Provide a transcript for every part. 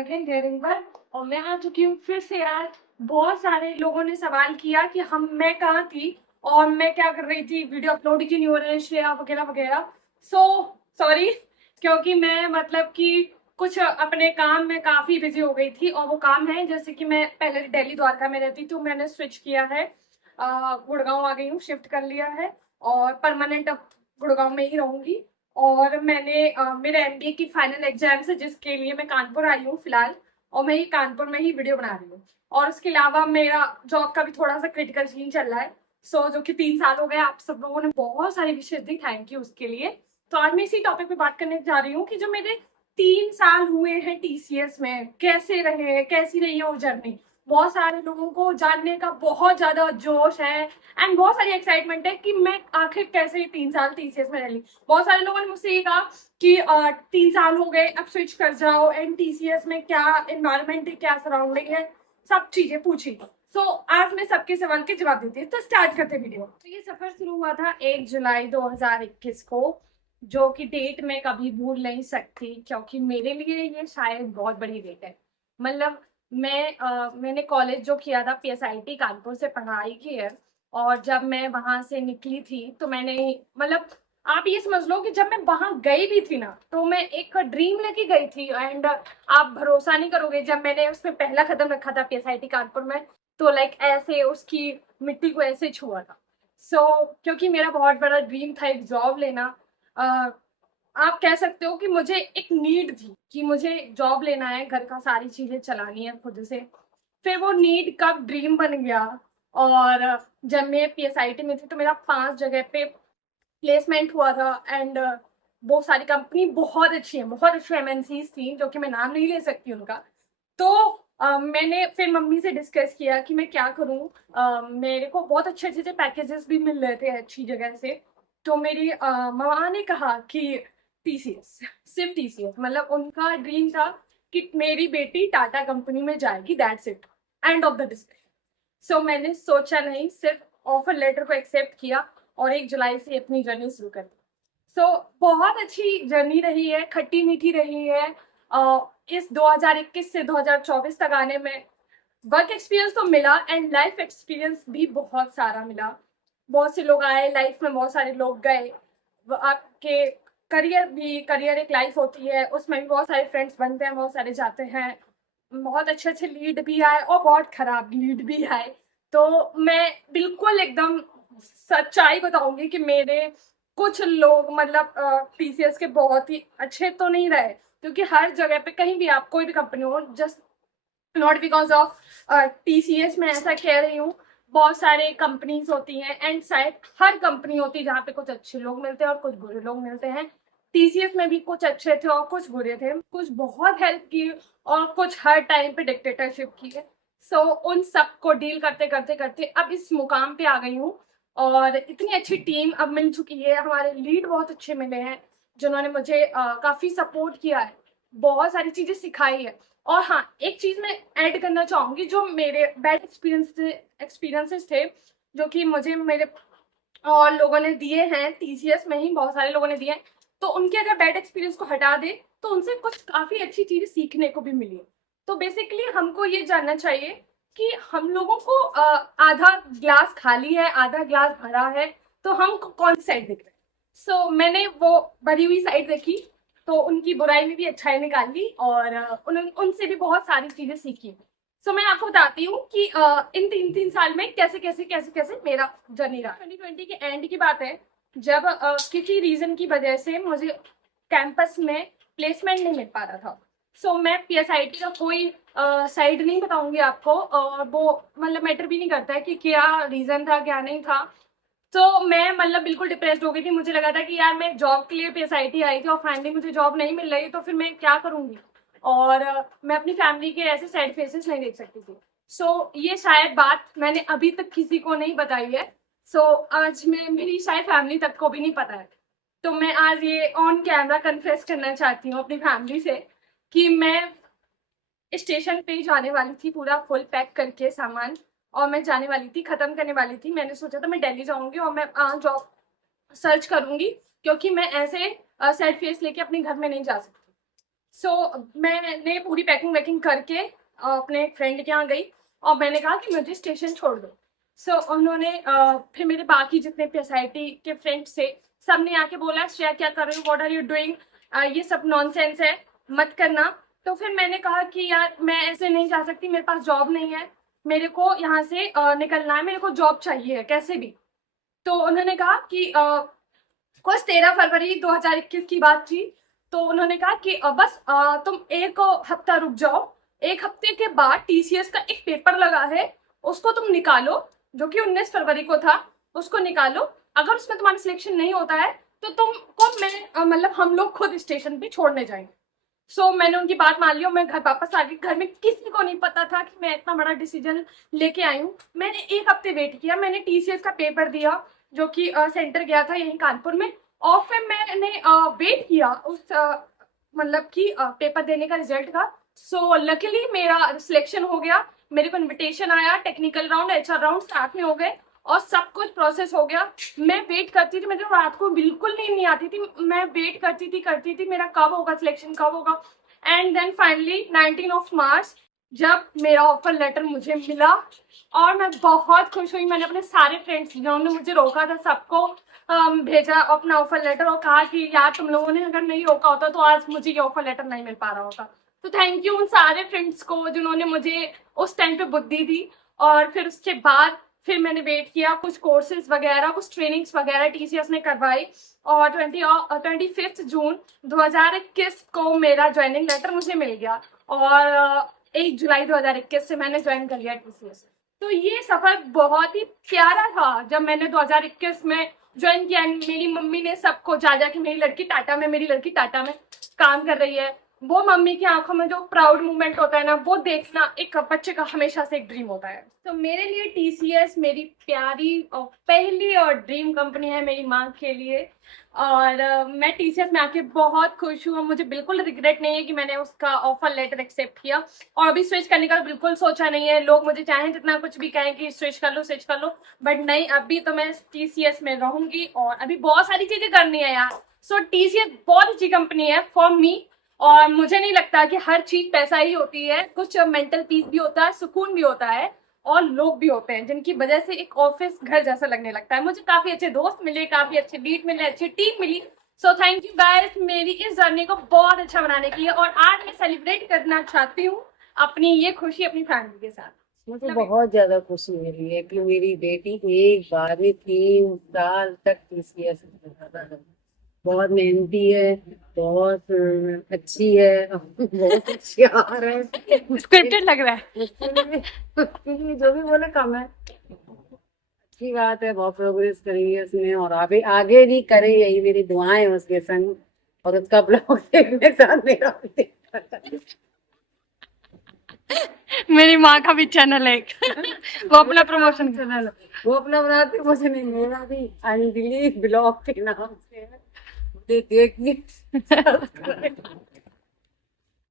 Again dairying पर। और मैं आ चुकी हूँ फिर से यार। बहुत सारे लोगों ने सवाल किया कि मैं कहाँ थी और मैं क्या कर रही थी, वीडियो अपलोड क्यों नहीं हो रहे हैं, श्रेया वगैरह वगैरह। सो सॉरी, क्योंकि मैं मतलब कि कुछ अपने काम में काफी बिजी हो गई थी। और वो काम है जैसे कि मैं पहले दिल्ली द्वारका में रहती थी, मैंने स्विच किया है, गुड़गांव आ गई हूँ, शिफ्ट कर लिया है और परमानेंट अब गुड़गांव में ही रहूंगी। और मैंने मेरे एमबीए की फाइनल एग्जाम्स है जिसके लिए मैं कानपुर आई हूँ फिलहाल। और मैं ये कानपुर में ही वीडियो बना रही हूँ। और उसके अलावा मेरा जॉब का भी थोड़ा सा क्रिटिकल सीन चल रहा है। जो कि 3 साल हो गए, आप सब लोगों ने बहुत सारी विशेष दी, थैंक यू उसके लिए। तो आज मैं इसी टॉपिक पे बात करने जा रही हूँ कि जो मेरे 3 साल हुए हैं टीसीएस में, कैसे रहे, कैसी रही है वो जर्नी। बहुत सारे लोगों को जानने का बहुत ज्यादा जोश है एंड बहुत सारी एक्साइटमेंट है कि मैं आखिर कैसे 3 साल टीसीएस में रह ली। बहुत सारे लोगों ने मुझसे ये कहा कि 3 साल हो गए, अब स्विच कर जाओ, एंड टीसीएस में क्या एनवायरमेंट है, क्या सराउंडिंग है, सब चीजें पूछी। आज मैं सबके सवाल के जवाब देती हूँ। तो स्टार्ट करते वीडियो। तो ये सफर शुरू हुआ था 1 जुलाई 2021 को, जो कि डेट मैं कभी भूल नहीं सकती क्योंकि मेरे लिए ये शायद बहुत बड़ी डेट है। मतलब मैंने कॉलेज जो किया था पीएसआईटी कानपुर से पढ़ाई की है। और जब मैं वहां से निकली थी तो मैंने मतलब आप ये समझ लो कि जब मैं वहां गई भी थी ना तो मैं एक ड्रीम लेके गई थी। एंड आप भरोसा नहीं करोगे, जब मैंने उसमें पहला कदम रखा था पीएसआईटी कानपुर में तो लाइक ऐसे उसकी मिट्टी को ऐसे छुआ था। क्योंकि मेरा बहुत बड़ा ड्रीम था एक जॉब लेना। आप कह सकते हो कि मुझे एक नीड थी कि मुझे जॉब लेना है, घर का सारी चीजें चलानी है खुद से। फिर वो नीड कब ड्रीम बन गया। और जब मैं पीएसआईटी में थी तो मेरा 5 जगह पे प्लेसमेंट हुआ था। एंड वो सारी कंपनी बहुत अच्छी है, बहुत अच्छी एमएनसीज थी जो कि मैं नाम नहीं ले सकती उनका। तो मैंने फिर मम्मी से डिस्कस किया कि मैं क्या करूं। मेरे को बहुत अच्छे अच्छे से पैकेजेस भी मिल रहे थे अच्छी जगह से। तो मेरी मामा ने कहा कि टीसीएस, सिर्फ टीसीएस, मतलब उनका ड्रीम था कि मेरी बेटी टाटा कंपनी में जाएगी, that's it, end of the discussion. मैंने सोचा नहीं, सिर्फ ऑफर लेटर को एक्सेप्ट किया और 1 जुलाई से अपनी जर्नी शुरू कर दी। बहुत अच्छी जर्नी रही है, खट्टी मीठी रही है। इस 2021 से 2024 तक आने में वर्क एक्सपीरियंस तो मिला एंड लाइफ एक्सपीरियंस भी बहुत सारा मिला। बहुत से लोग आए लाइफ में, बहुत सारे लोग गए। आपके करियर एक लाइफ होती है, उसमें भी बहुत सारे फ्रेंड्स बनते हैं, बहुत सारे जाते हैं। बहुत अच्छे अच्छे लीड भी आए और बहुत खराब लीड भी आए। तो मैं बिल्कुल एकदम सच्चाई बताऊंगी कि मेरे कुछ लोग मतलब टीसीएस के बहुत ही अच्छे तो नहीं रहे, क्योंकि हर जगह पे कहीं भी आप कोई भी कंपनी हो, just not because of TCS में ऐसा कह रही हूँ। बहुत सारे कंपनीज होती हैं एंड शायद हर कंपनी होती है जहाँ पे कुछ अच्छे लोग मिलते हैं और कुछ बुरे लोग मिलते हैं। टीसीएस में भी कुछ अच्छे थे और कुछ बुरे थे, कुछ बहुत हेल्प की और कुछ हर टाइम पे डिक्टेटरशिप की है। उन सब को डील करते करते करते अब इस मुकाम पे आ गई हूँ। और इतनी अच्छी टीम अब मिल चुकी है, हमारे लीड बहुत अच्छे मिले हैं जिन्होंने मुझे काफी सपोर्ट किया है, बहुत सारी चीजें सिखाई है। और हाँ, एक चीज मैं ऐड करना चाहूंगी, जो मेरे बैड एक्सपीरियंसेस थे जो कि मुझे मेरे और लोगों ने दिए हैं टीसीएस में ही, बहुत सारे लोगों ने दिए हैं, तो उनके अगर बैड एक्सपीरियंस को हटा दे तो उनसे कुछ काफी अच्छी चीजें सीखने को भी मिली। तो बेसिकली हमको ये जानना चाहिए कि हम लोगों को आधा ग्लास खाली है, आधा ग्लास भरा है, तो हम कौन सी साइड देख रहे हैं। मैंने वो भरी हुई साइड देखी, तो उनकी बुराई में भी अच्छाई निकाली और उनसे भी बहुत सारी चीजें सीखी। मैं आपको बताती हूँ कि इन 3 साल में कैसे कैसे कैसे कैसे मेरा जर्नी रहा। 2020 के एंड की बात है, जब किसी रीजन की वजह से मुझे कैंपस में प्लेसमेंट नहीं मिल पा रहा था। मैं पीएसआईटी का कोई साइड नहीं बताऊंगी आपको, और वो मतलब मैटर भी नहीं करता है कि क्या रीजन था क्या नहीं था। मैं मतलब बिल्कुल डिप्रेस्ड हो गई थी, मुझे लगा था कि यार मैं जॉब के लिए पीएसआईटी आई थी और फाइनली मुझे जॉब नहीं मिल रही, तो फिर मैं क्या करूंगी। और मैं अपनी फैमिली के ऐसे सैड फेसेस नहीं देख सकती थी। ये शायद बात मैंने अभी तक किसी को नहीं बताई है। आज मैं मेरी शायद फैमिली तक को भी नहीं पता है। तो मैं आज ये ऑन कैमरा कन्फेस करना चाहती हूँ अपनी फैमिली से कि मैं स्टेशन पे जाने वाली थी पूरा फुल पैक करके सामान, और मैं जाने वाली थी, खत्म करने वाली थी। मैंने सोचा था मैं दिल्ली जाऊंगी और मैं जॉब सर्च करूंगी, क्योंकि मैं ऐसे सैड फेस लेके अपने घर में नहीं जा सकती। मैंने पूरी पैकिंग वैकिंग करके अपने फ्रेंड के यहाँ गई और मैंने कहा कि मुझे स्टेशन छोड़ दो। उन्होंने फिर मेरे बाकी जितने PSIT के फ्रेंड्स थे सब ने आके बोला श्रेया क्या कर रही हो, व्हाट आर यू डूइंग, ये सब नॉनसेंस है, मत करना। तो फिर मैंने कहा कि यार मैं ऐसे नहीं जा सकती, मेरे पास जॉब नहीं है, मेरे को यहाँ से निकलना है, मेरे को जॉब चाहिए है कैसे भी। तो उन्होंने कहा कि कुछ 13 फरवरी 2021 की बात थी। तो उन्होंने कहा कि बस तुम एक हफ्ता रुक जाओ, एक हफ्ते के बाद TCS का एक पेपर लगा है उसको तुम निकालो, जो कि 19 फरवरी को था, उसको निकालो। अगर उसमें तुम्हारा सिलेक्शन नहीं होता है तो तुमको मैं मतलब हम लोग खुद स्टेशन पे छोड़ने जाएंगे। मैंने उनकी बात मान ली और मैं घर वापस आ गई। घर में किसी को नहीं पता था कि मैं इतना बड़ा डिसीजन लेके आई हूँ। मैंने एक हफ्ते वेट किया, मैंने TCS का पेपर दिया जो कि सेंटर गया था यहीं कानपुर में, और फिर मैंने वेट किया उस मतलब कि पेपर देने का रिजल्ट का। लकीली मेरा सिलेक्शन हो गया, मेरे को इनविटेशन आया, टेक्निकल राउंड HR राउंड साथ में हो गए और सब कुछ प्रोसेस हो गया। मैं वेट करती थी, मुझे रात को बिल्कुल नींद नहीं आती थी, मैं वेट करती थी मेरा कब होगा सिलेक्शन, कब होगा। एंड देन फाइनली 19 मार्च जब मेरा ऑफर लेटर मुझे मिला और मैं बहुत खुश हुई। मैंने अपने सारे फ्रेंड्स जिन्होंने मुझे रोका था सबको भेजा अपना ऑफर लेटर और कहा कि यार तुम लोगों ने अगर नहीं रोका होता तो आज मुझे ये ऑफर लेटर नहीं मिल पा रहा होता। तो थैंक यू उन सारे फ्रेंड्स को जिन्होंने मुझे उस टाइम पे बुद्धि दी। और फिर उसके बाद फिर मैंने वेट किया, कुछ कोर्सेज वगैरह, कुछ ट्रेनिंग्स वगैरह TCS ने करवाई और 25 जून 2021 को मेरा ज्वाइनिंग लेटर मुझे मिल गया और 1 जुलाई 2021 से मैंने ज्वाइन कर लिया TCS। तो ये सफर बहुत ही प्यारा था। जब मैंने 2021 में ज्वाइन किया, मेरी मम्मी ने सबको जा के मेरी लड़की टाटा में काम कर रही है, वो मम्मी की आंखों में जो प्राउड मोमेंट होता है ना, वो देखना एक बच्चे का हमेशा से एक ड्रीम होता है। तो मेरे लिए TCS मेरी प्यारी और पहली और ड्रीम कंपनी है मेरी माँ के लिए। और मैं TCS में आके बहुत खुश हूँ। मुझे बिल्कुल रिग्रेट नहीं है कि मैंने उसका ऑफर लेटर एक्सेप्ट किया और अभी स्विच करने का बिल्कुल सोचा नहीं है। लोग मुझे चाहें जितना कुछ भी कहें कि स्विच कर लो, बट नहीं, अभी तो मैं TCS में रहूंगी और अभी बहुत सारी चीजें करनी है यार। TCS बहुत अच्छी कंपनी है फॉर मी और मुझे नहीं लगता कि हर चीज पैसा ही होती है, कुछ मेंटल पीस भी होता है, सुकून भी होता है और लोग भी होते हैं जिनकी वजह से एक ऑफिस घर जैसा लगने लगता है। मुझे काफी अच्छे दोस्त मिले, काफी अच्छे लीड मिले, अच्छी टीम मिली। थैंक यू गाइस मेरी इस जर्नी को बहुत अच्छा बनाने के लिए। और आज मैं सेलिब्रेट करना चाहती हूँ अपनी ये खुशी अपनी फैमिली के साथ। मुझे बहुत ज्यादा खुशी मिली है कि मेरी बेटी एक बार में 3 साल तक TCS बहुत मेहनती है, बहुत अच्छी है, बहुत होशियार है। स्क्रिप्टेड लग रहा है। जो भी बोले कम है। अच्छी बात है, बहुत प्रोग्रेस करी है उसने और आगे भी करे, यही मेरी दुआएं उसके संग। और उसका ब्लॉग देखने साथ मेरा मेरी माँ का भी चैनल है वो अपना प्रमोशन चैनल वो अपना बनाती, मुझे नहीं, मेरा भी अंजलि ब्लॉग के नाम से है, देखिए।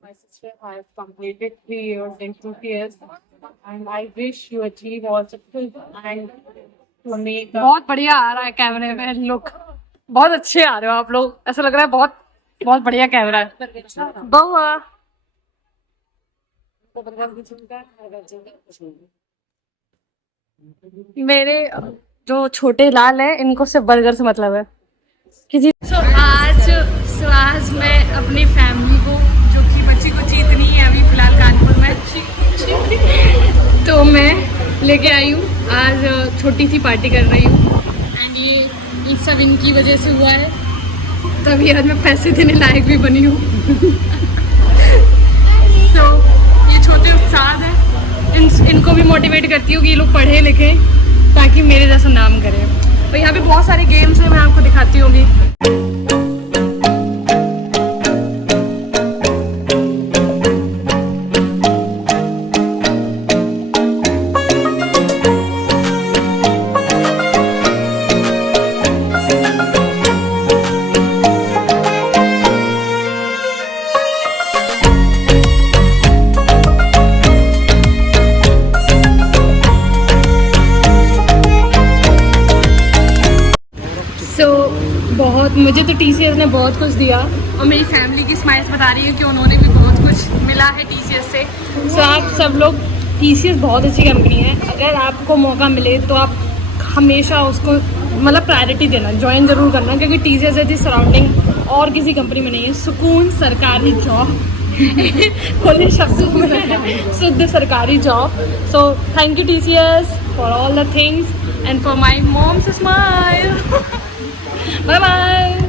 My sister has completed 3 years in TCS and I wish you achieve all success and to make बहुत बढ़िया आ रहा है कैमरे में लुक, बहुत अच्छे आ रहे हो आप लोग, ऐसा लग रहा है बहुत बहुत बढ़िया कैमरा है। बहुआ मेरे जो छोटे लाल है इनको सिर्फ बर्गर से मतलब है कि आज मैं अपनी फैमिली को, जो कि बच्ची को जीतनी है अभी फिलहाल कानपुर में, तो मैं लेके आई हूँ। आज छोटी सी पार्टी कर रही हूँ एंड ये सब इनकी वजह से हुआ है, तभी आज मैं पैसे देने लायक भी बनी हूँ। ये छोटे उत्साह है, इनको भी मोटिवेट करती हूँ कि ये लोग पढ़े लिखे ताकि मेरे जैसा नाम करें। तो यहाँ पे बहुत सारे गेम्स हैं, मैं आपको दिखाती होंगी। मुझे तो TCS ने बहुत कुछ दिया और मेरी फैमिली की स्माइल्स बता रही है कि उन्होंने भी बहुत कुछ मिला है TCS से। सो आप सब लोग, TCS बहुत अच्छी कंपनी है, अगर आपको मौका मिले तो आप हमेशा उसको मतलब प्रायोरिटी देना, ज्वाइन ज़रूर करना, क्योंकि TCS है सराउंडिंग और किसी कंपनी में नहीं है। सुकून, सरकारी जॉब खुले शब्दों में शुद्ध सरकारी job. So thank you TCS for all the things and for my mom's smile. Bye bye.